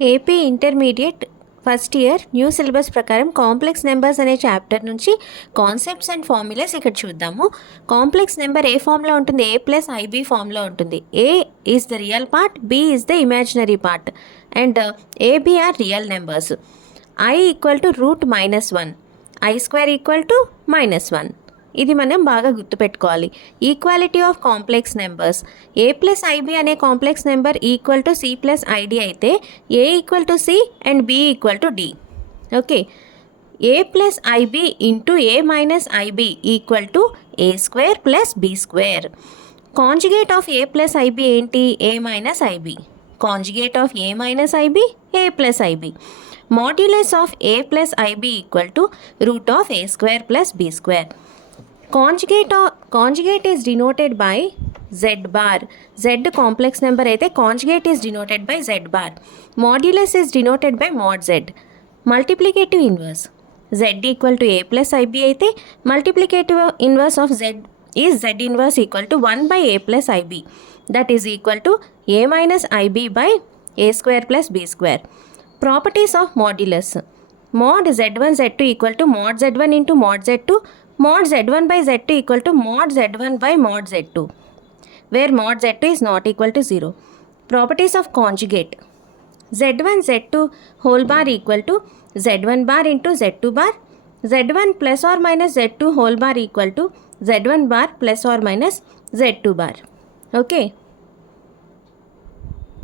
AP intermediate first year new syllabus ప్రకారం complex numbers అనే chapter నుంచి కాన్సెప్ట్స్ అండ్ ఫార్ములాస్ ఇక్కడ చూద్దాము. కాంప్లెక్స్ నెంబర్ ఏ ఫామ్లో ఉంటుంది? ఏ ప్లస్ ఐబీ ఫామ్లో ఉంటుంది. A is the real part, b is the imaginary part and a b are real numbers. I equal to root -1, i square equal to -1. ఇది మనం బాగా గుర్తుపెట్టుకోవాలి. Equality of complex numbers, a plus i b అనే complex number equal to c plus i d అయితే a equal to c and b equal to d. Okay, a plus i b into a minus i b equal to a square plus b square. Conjugate of a plus i b ఏంటి? A minus i b. Conjugate of a minus i b a plus i b. Modulus of a plus i b equal to root of a square plus b square. Conjugate is denoted by z bar. Z complex number అయితే conjugate is denoted by z bar. Modulus is denoted by mod z. Multiplicative inverse, z equal to a plus ib అయితే multiplicative inverse of z is z inverse equal to 1 by a plus ib, that is equal to a minus ib by a square plus b square. Properties of modulus, mod z1 z2 equal to mod z1 into mod z2, mod z1 by z2 equal to mod z1 by mod z2, where mod z2 is not equal to 0. Properties of conjugate, z1 z2 whole bar equal to z1 bar into z2 bar, z1 plus or minus z2 whole bar equal to z1 bar plus or minus z2 bar. Okay.